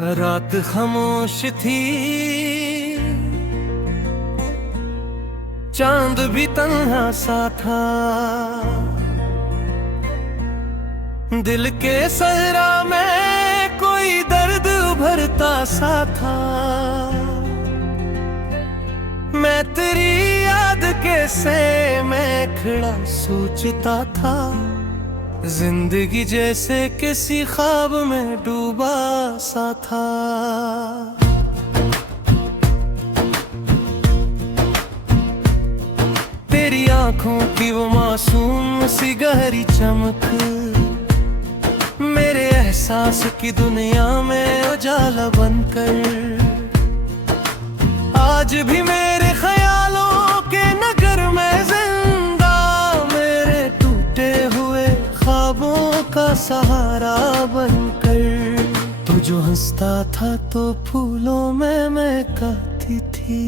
रात खामोश थी, चांद भी तन्हा सा था। दिल के सहरा में कोई दर्द उभरता सा था। मैं तेरी याद कैसे मैं खड़ा सोचता था। जिंदगी जैसे किसी ख्वाब में डूबा सा था। तेरी आंखों की वो मासूम सी गहरी चमक मेरे एहसास की दुनिया में उजाला बनकर आज भी मेरे ख्यालों के नगर में जिंदा मेरे टूटे हुए ख्वाबों का सहारा बनकर। तू जो हंसता था तो फूलों में महकती थी।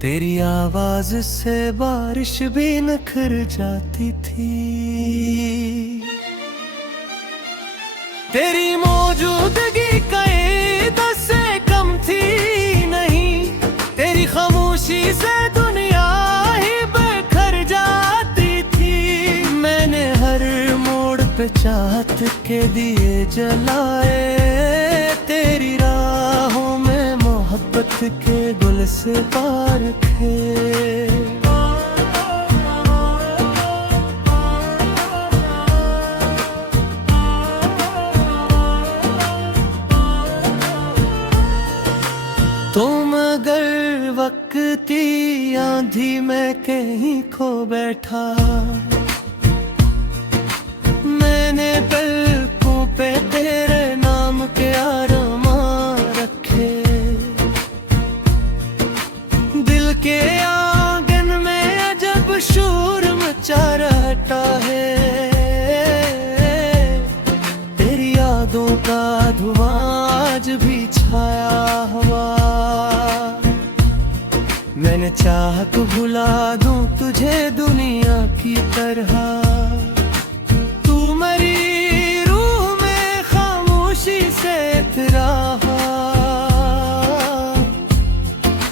तेरी आवाज से बारिश भी निखर जाती थी। तेरी मौजूदगी कई दस से कम थी नहीं। तेरी खामोशी से दुनिया ही बिखर जाती थी। मैंने हर मोड़ पे चाहत के दिए जलाए। तेरी राहों में मोहब्बत के गुल से पार थे। तुम अगर वक्ती आंधी में कहीं खो बैठा। मैंने पलकों पे तेरे नाम के आरमां रखे। दिल के आंगन में अजब शोर मचा रहता है। तेरी यादों का धुआं आज भी छाया हुआ। मैंने चाहा तो भुला दूं तुझे दुनिया की तरह। तू मेरी रूह में खामोशी से रहा।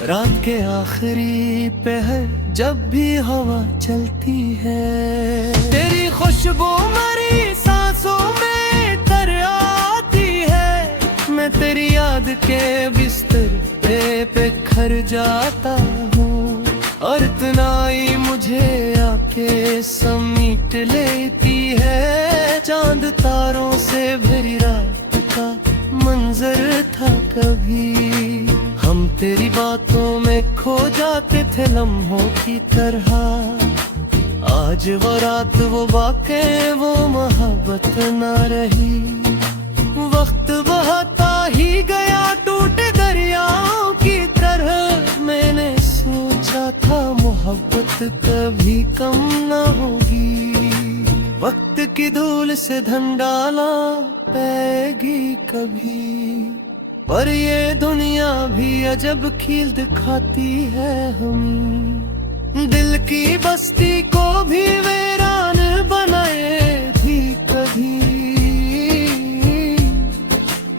रात के आखिरी पहर जब भी हवा चलती है। तेरी खुशबू मेरी सांसों में तर आती है। मैं तेरी याद के बिस्तर पे खर जाता हूँ। और तन्हाई मुझे आके समीट लेती है। चांद तारों से भरी रात का मंजर था कभी। हम तेरी बातों में खो जाते थे लम्हों की तरह। आज वो रात वो वाक़े वो मोहब्बत ना रही। वक्त बहता ही गया टूटे दरियाओं की तरह। मैंने सोचा था मोहब्बत कभी कम न होगी। वक्त की धूल से धन डाला पैगी कभी। पर ये दुनिया भी अजब खील दिखाती है हमें। दिल की बस्ती को भी वीरान बनाए भी कभी।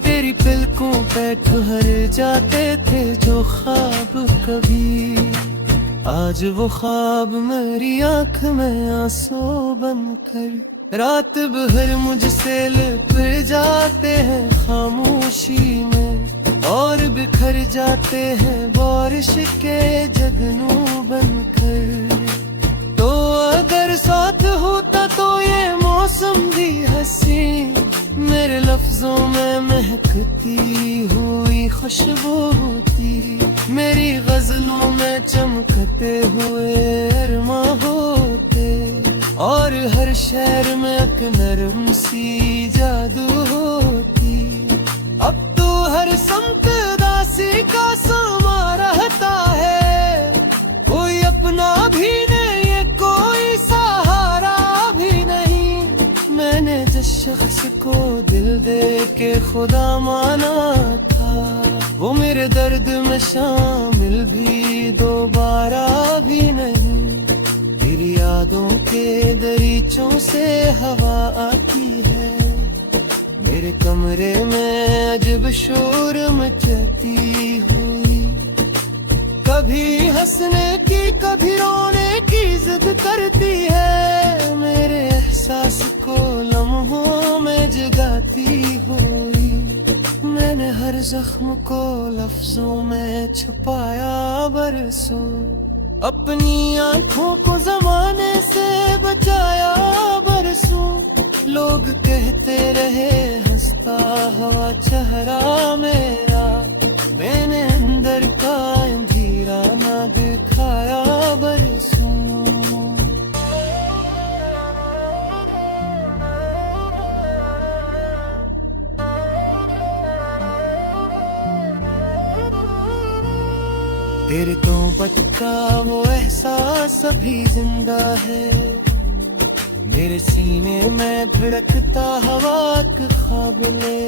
तेरी पलकों पे ठहर जाते थे जो ख्वाब कभी। आज वो ख्वाब मेरी आंख में आंसू बनकर रात भर मुझसे लिप जाते हैं खामोशी में। और बिखर जाते हैं बारिश के जगनू बनकर। तो अगर साथ होता तो ये मौसम भी हंसी। मेरे लफ्जों में महकती हुई खुशबू होती। मेरी गजलों में चमकते हुए अरमा होते। और हर शहर में एक नरम सी जादू होती। अब तो हर समत दासी का समा रहता है। कोई अपना भी नहीं कोई सहारा भी नहीं। मैंने जिस शख्स को दिल दे के खुदा माना था। वो मेरे दर्द में शामिल भी दोबारा भी नहीं। तेरी यादों के दरीचों से हवा आती है। तेरे कमरे में अजब शोर मचती हुई, कभी हंसने की कभी रोने की जिद करती है, मेरे एहसास को लम्हों में जगाती हुई। मैंने हर जख्म को लफ्जों में छुपाया बरसों, अपनी आंखों को जमाने से बचाया बरसों। लोग कहते रहे हंसता हुआ चेहरा मेरा, मैंने अंदर का अंधेरा ना दिखाया बरसों। तेरे तो बचता वो एहसास अभी जिंदा है, मेरे सीने में धड़कता हवा का ख्वाब ले।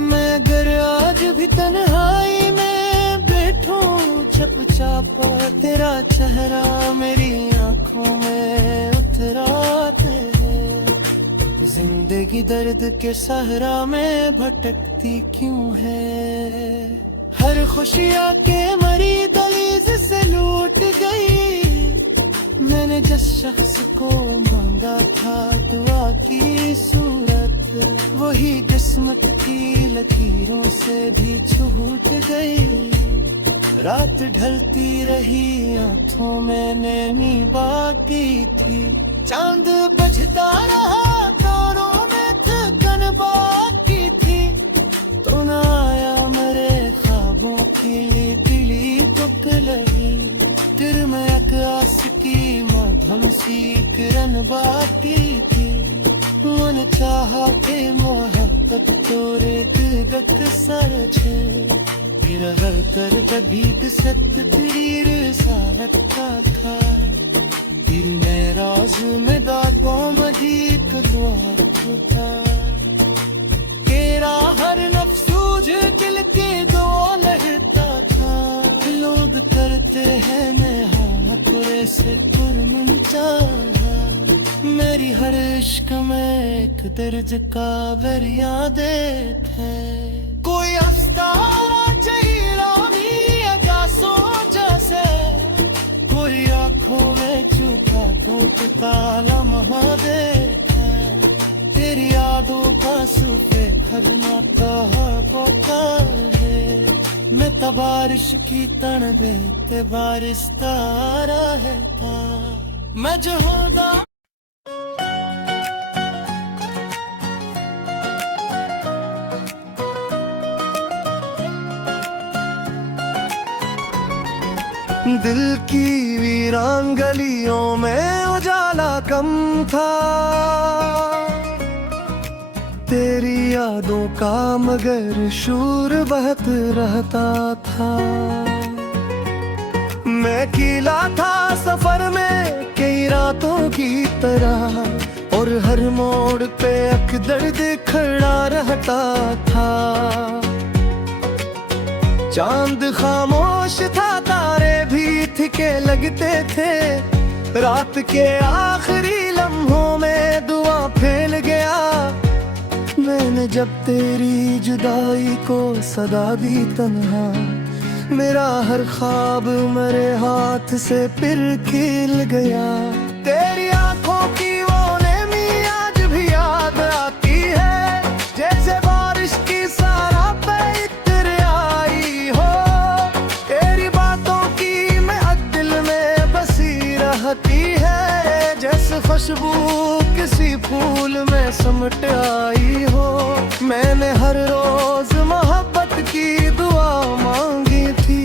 मैं अगर आज भी तन्हाई में बैठूं चुपचाप, तेरा चेहरा मेरी आंखों में उतराते है। जिंदगी दर्द के सहरा में भटकती क्यों है, हर खुशियाँ के मरी दलीज से लूट गई। मैंने जिस शख्स को मांगा था दुआ की सूरत, वही किस्मत की लकीरों से भी छूट गई। रात ढलती रही आंखों में नैनी बाकी थी, चांद बजता रहा तारों में थकन बाकी थी। तो ना आया मेरे ख्वाबों की दिली पुतली, तेरे में एक आस की मधुम सी किरण बाकी थी। मन चाहा के मोहब्बत तोरे दिलक सर छे, मेरा घर कर दबीद सत तीर सारता था। दिल में राज में दागों मजीद द्वार खुदा, तेरा हर नफ्सूज दिल के दो लहता था। लोग करते हैं मैं हाथों से कुरमचा, मेरी हर इश्क में एक दर्द का बरियादे थे। कोई अफसाना चाहिए या सोचा से, कोई आंखों में छुपा टूटता लम्हा दे। तेरी यादों का सुफे खदमाता होता है, मैं तो बारिश की तन बेते बारिशता रहता। मैं जो होगा दिल की वीरान गलियों में उजाला कम था, तेरी यादों का मगर शूर बहत रहता था। मैं अकेला था सफर में कई रातों की तरह, और हर मोड़ पे अख दर्द खड़ा रहता था। चांद खामोश था, तारे भी थिके लगते थे, रात के आखिरी लम्हों में दुआ फैल गया। मैंने जब तेरी जुदाई को सदा दी तन्हा, मेरा हर ख्वाब मेरे हाथ से फिर खिल गया। तेरी आंखों की वो नमी आज भी याद आती है, जैसे बारिश की सारा पे इत्र आई हो। तेरी बातों की महक दिल में बसी रहती है, जैसे खुशबू किसी फूल में समट आई हो। मैंने हर रोज मोहब्बत की दुआ मांगी थी,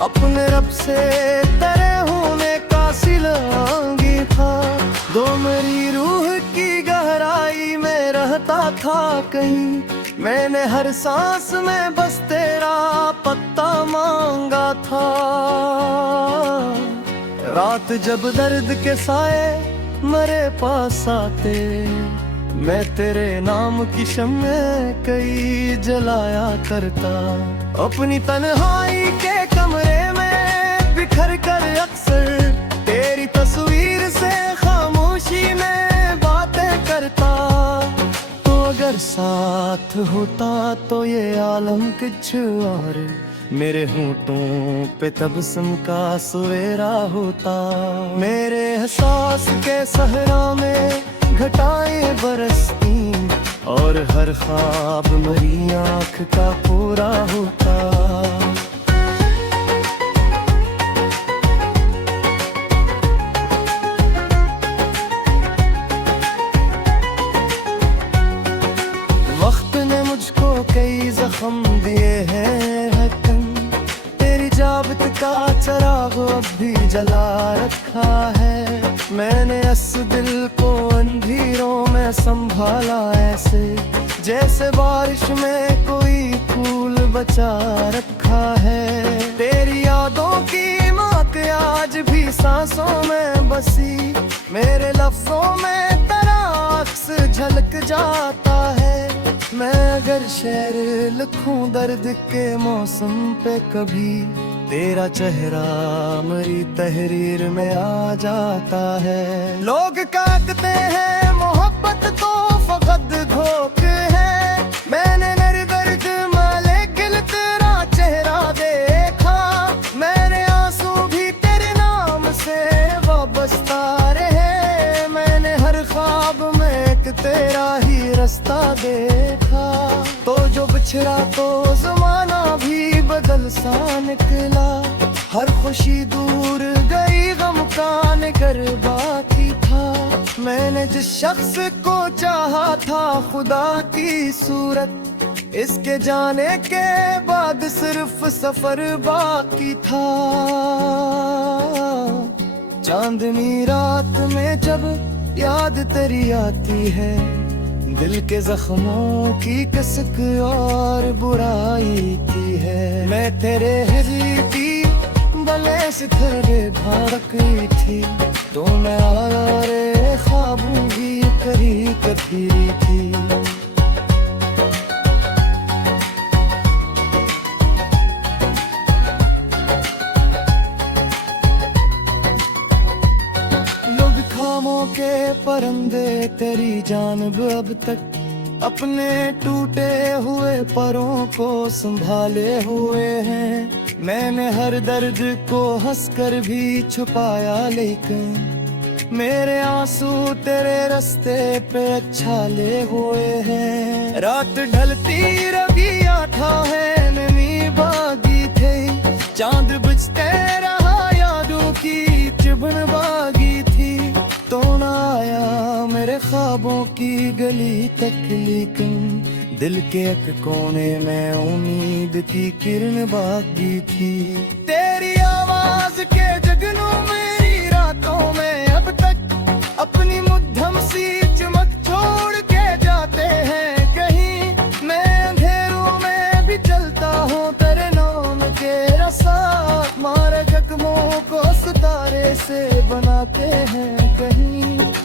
अपने रब से तेरे होने का सिला मांगी था। दो मेरी रूह की गहराई में रहता था कहीं, मैंने हर सांस में बस तेरा पत्ता मांगा था। रात जब दर्द के साए मेरे पास आते, मैं तेरे नाम की शम्मे कई जलाया करता। अपनी तन्हाई के कमरे में बिखर कर अक्सर तेरी तस्वीर से खामोशी में बातें करता। तो अगर अगर साथ होता तो ये आलम कुछ और, मेरे होंठों पे तबस्सुम का सवेरा होता। मेरे एहसास के सहरा में घटाएं बरसती और हर ख्वाब मरी आँख का पूरा होता। वक्त ने मुझको कई जख्म दिए हैं हकन, तेरी जाबित का चराग अब भी जला रखा है। मैंने इस दिल को अंधेरों में संभाला ऐसे, जैसे बारिश में कोई फूल बचा रखा है। तेरी यादों की महक आज भी सांसों में बसी, मेरे लफ्जों में तेरा अक्स झलक जाता है। मैं अगर शेर लिखूं दर्द के मौसम पे कभी, तेरा चेहरा मेरी तहरीर में आ जाता है। लोग कहते हैं मोहब्बत तो फकत धोख है, मैंने मेरे दर्द माले गिल तेरा चेहरा देखा। मेरे आंसू भी तेरे नाम से वाबस्ता रहे, मैंने हर ख्वाब में एक तेरा ही रास्ता देखा। तो जो बिछड़ा तो जमाना भी बदल सा निकला, हर खुशी दूर गई गम का निकर बाकी था। मैंने जिस शख्स को चाहा था खुदा की सूरत, इसके जाने के बाद सिर्फ सफर बाकी था। चांदनी रात में जब याद तेरी आती है, दिल के जख्मों की कसक और बुराई की है। मैं तेरे हृदय की बले से तेरे भागई थी, तो मैं आरे ख्वाबों की करी कभी थी। लोग खामों के परंदे तेरी जानब अब तक अपने टूटे हुए परों को संभाले हुए हैं। मैंने हर दर्द को हंसकर भी छुपाया, लेकिन मेरे आंसू तेरे रास्ते पे अच्छा ले हुए हैं। रात ढलती रबिया था है नमी बागी थे, चांद बुझते रहा यादों की चुभन बागी थी। तो न आया मेरे ख्वाबों की गली तक, लेकिन दिल के एक कोने में उम्मीद की किरण बाकी थी। तेरी आवाज के जगनों मेरी रातों में अब तक अपनी मुद्दम सी चमक छोड़ के जाते हैं कहीं। मैं अंधेरों में भी चलता हूँ तेरे नाम के रसा, मारे जख्मों को सितारे से बनाते हैं कहीं।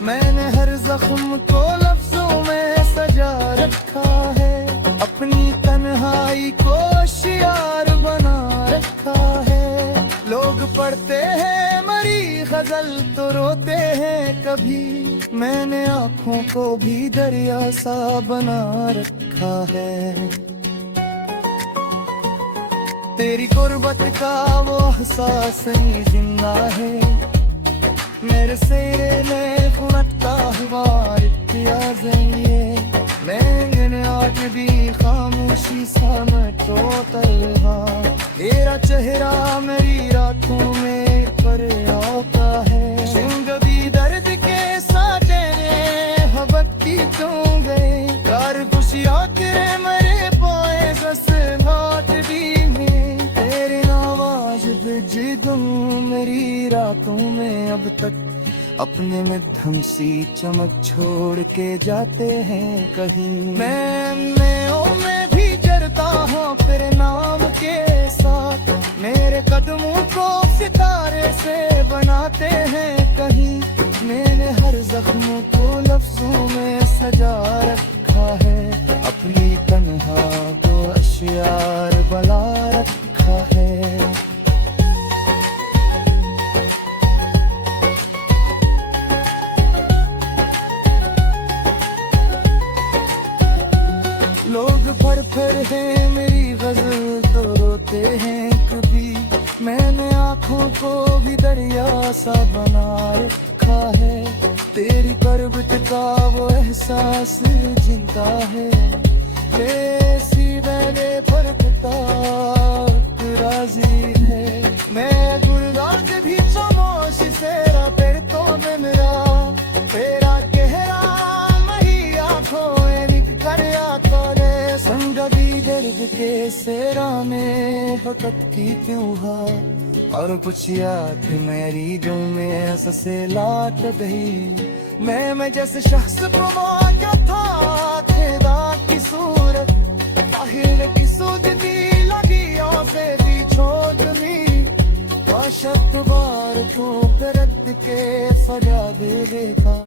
मैंने हर जख्म को लफ्जों में सजा रखा है, अपनी तन्हाई को शियार बना रखा है। लोग पढ़ते हैं मरी गजल तो रोते हैं कभी, मैंने आँखों को भी दरिया सा बना रखा है। तेरी गुर्बत का वो एहसास नहीं जिंदा है, मेरे सेरे ने फुटता हुआ इम्तियाज़ ये। मैंने आज भी खामोशी सा मैं तो तन्हा, तेरा चेहरा मेरी रातों में पर आता है। जिंदगी दर्द के साथ हबकती क्यों गए, कार खुशियाँ तेरे मेरे पाए बस घाट दी में। तेरे आवाज बिजी तुम मेरी रातों में अब तक अपने में धमसी चमक छोड़ के जाते हैं कहीं। मैं भी जरता हूँ तेरे नाम के साथ, मेरे कदमों को सितारे से बनाते हैं कहीं। मैंने हर जख्म को लफ्जों में सजा रखा है, अपनी तन्हा को अशियार बना रखा है। पत्थर हैं मेरी गजल तो रोते हैं कभी। मैंने आँखों को भी दरिया सा बना रखा है, तेरी करवट का वो एहसास जिंदा है। ऐसी मैंने फरकता राजी है, मैं गुलदाज भी चमोश सेरा तेरे तो में मेरा तेरा कहरा नहीं आँखों निकल आता रे। संगदी दर्द के सेरा में फकत की त्योहार और कुछ याद मेरी जो में हंसे लाट गई। मैं जैसे शख्स को क्या था खेदा की सूरत ताहिर की सूदती लगियों से भी छोड़नी। वाशत बार को रद्द के सजा दे देता।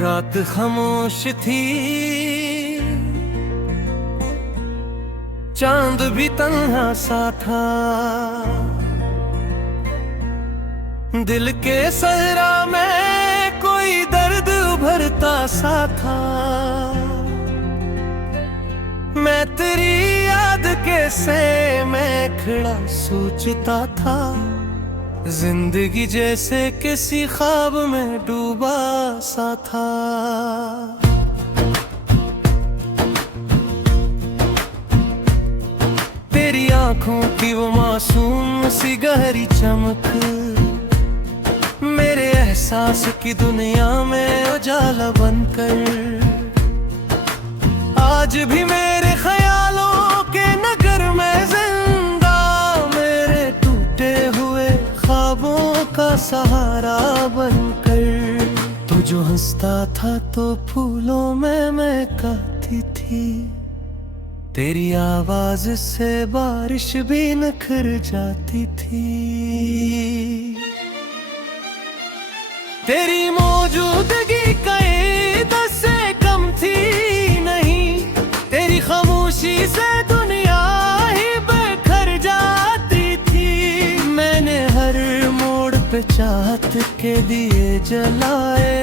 रात खामोश थी, चांद भी तन्हा सा था, दिल के सहरा में कोई दर्द उभरता सा था। मैं तेरी याद कैसे मैं खड़ा सोचता था, जिंदगी जैसे किसी ख्वाब में डूबा सा था। तेरी आंखों की वो मासूम सी गहरी चमक मेरे एहसास की दुनिया में उजाला बनकर आज भी मेरे ख्यालों के नगर में जिंदा, मेरे टूटे हुए ख्वाबों का सहारा बनकर। तू जो हंसता था तो फूलों में महकती थी, तेरी आवाज से बारिश भी निखर जाती थी। तेरी मौजूदगी कई दस से कम थी नहीं, तेरी खामोशी से दुनिया ही बिखर जाती थी। मैंने हर मोड़ पे चाहत के दिए जलाए,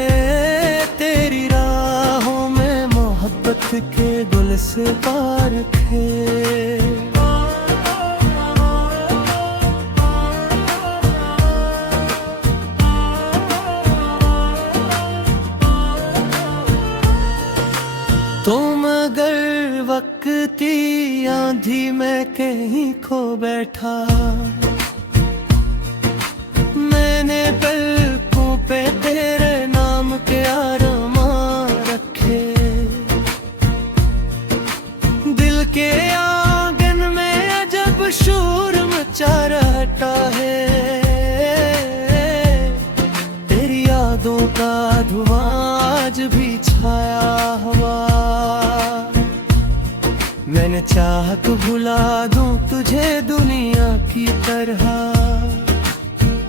तेरी राहों में मोहब्बत के गुल से पार थे। तुम अगर वक्ती आंधी में कहीं खो बैठा, मैंने पलकों पे तेरे नाम के आरमां रखे। दिल के आंगन में अजब शोर मचा रहता है, तेरी यादों का धुआं आज भी छाया हुआ। मैंने चाहा तो भुला दूं तुझे दुनिया की तरह,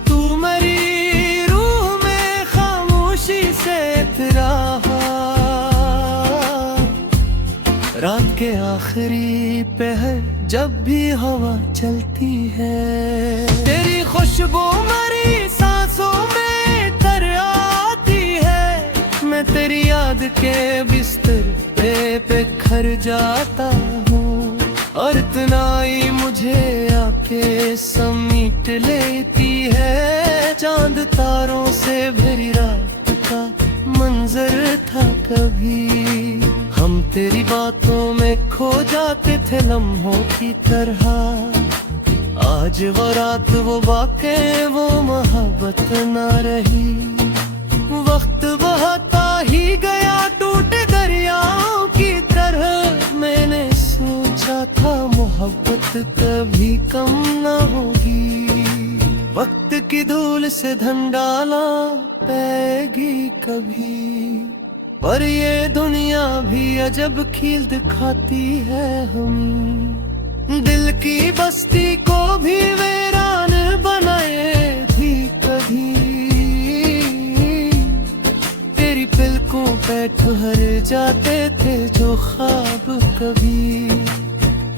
तू मेरी रूह में खामोशी से रहा। रात के आखिरी पहर जब भी हवा चलती है, तेरी खुशबू मेरी सांसों में तर आती है। मैं तेरी याद के बिस्तर पे खर जाता हूँ और तन्हाई मुझे आके समीट लेती है। चांद तारों से भरी रात का मंजर था कभी, हम तेरी बातों में खो जाते थे लम्हों की तरह। आज वो रात वो वाक़े वो मोहब्बत ना रही, वक्त बहता ही गया टूटे दरियाओं की तरह। मैंने सोचा था मोहब्बत कभी कम न होगी, वक्त की धूल से धन डाला पैगी कभी। पर ये दुनिया भी अजब खील दिखाती है हमें, दिल की बस्ती को भी वीरान बनाए थी कभी। तेरी पलकों पे ठहर जाते थे जो ख्वाब कभी,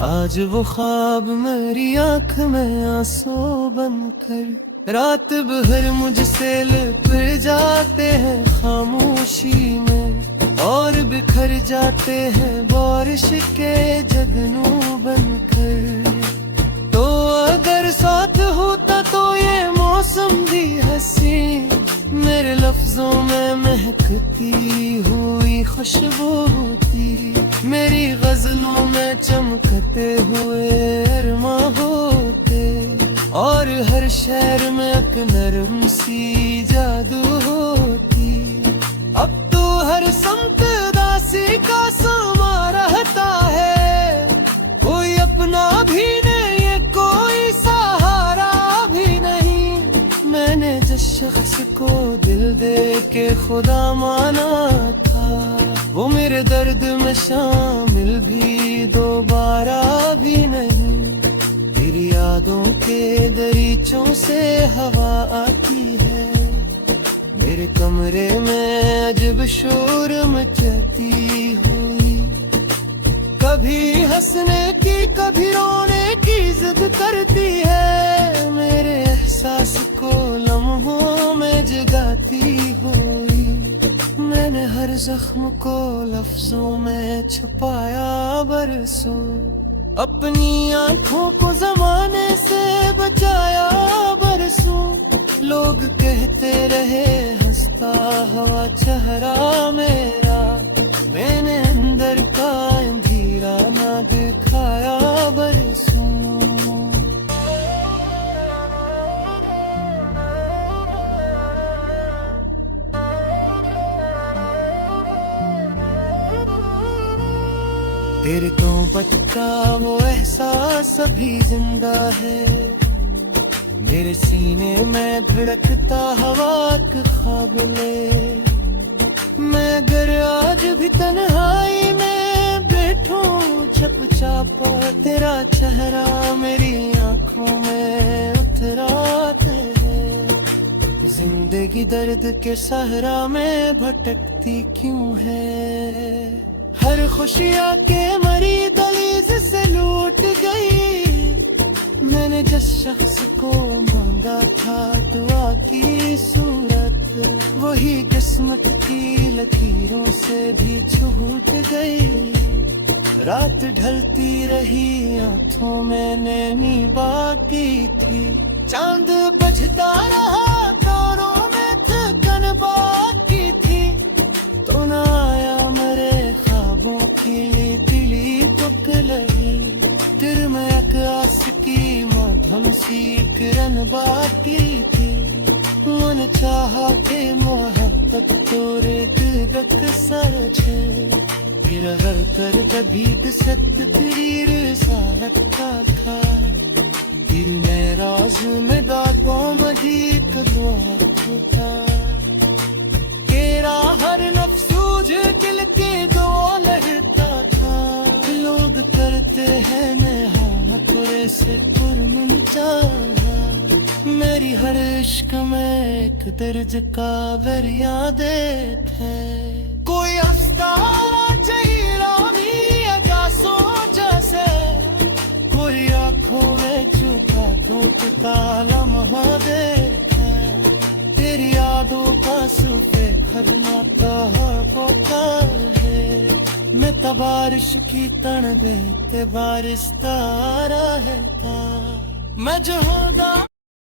आज वो ख्वाब मेरी आंख में आंसू बनकर रात भर मुझसे लिपट जाते हैं खामोशी में, और बिखर जाते हैं बारिश के जगनू बनकर। तो अगर साथ होता तो ये मौसम भी हंसी, मेरे लफ्जों में महकती हुई खुशबू होती, मेरी गजलों में चमकते हुए अरमा होते, और हर शहर में एक नरम सी जादू होती। अब तो हर समत दासी का समा रहता है, कोई अपना भी नहीं, कोई सहारा भी नहीं। मैंने जिस शख्स को दिल दे के खुदा माना था, वो मेरे दर्द में शामिल भी दोबारा भी नहीं। तेरी यादों के दरीचों से हवा आती है, मेरे कमरे में अजब शोर मचाती हुई। कभी हंसने की कभी रोने की जिद करती है, मेरे एहसास को लम्हों में जगाती हुई। मैंने हर जख्म को लफ्जों में छुपाया बरसों, अपनी आंखों को जमाने से बचाया बरसों। लोग कहते रहे हंसता हुआ चेहरा मेरा, मैंने अंदर का अंधेरा ना दिखाया बरसों। तेरे तो बचता वो एहसास अभी जिंदा है, मेरे सीने में धड़कता हवा का ख्वाब ले। मैं अगर आज भी तन्हाई में बैठूं चुपचाप, तेरा चेहरा मेरी आंखों में उतराते है। जिंदगी दर्द के सहरा में भटकती क्यों है, हर खुशियाँ के मरी दलीज से लूट गई। मैंने जिस शख्स को मांगा था दुआ की सूरत, वही किस्मत की लकीरों से भी छूट गई। रात ढलती रही आंखों में नैनी बाकी थी, चांद बजता रहा तारों में थकन बाकी थी। तो ना आया मेरे ख्वाबों की दिली पुतली, तेरे में एक आस की मध्यम सी किरण बाकी थी। मन चाहा के मोहब्बत तोरे दिलक सर छे, फिर अगर कर दबीद सत पीर सारता था। फिर मैं राज में दातों मजीद था, तेरा हर नफ्सूज दिल के दो लहता था। लोग करते हैं नेहा से पुरमन चाहा, मेरी हर इश्क में एक दर्ज का बरियादत है। कोई अफसाना चहीरानी अगा सोचा से, कोई आंखों में छुपा टूटता लम्हा देखा। तेरी यादों का सुफे खदमा कहा होता है, मैं बारिश की तन ते बारिश तारा है था। मैं जो होगा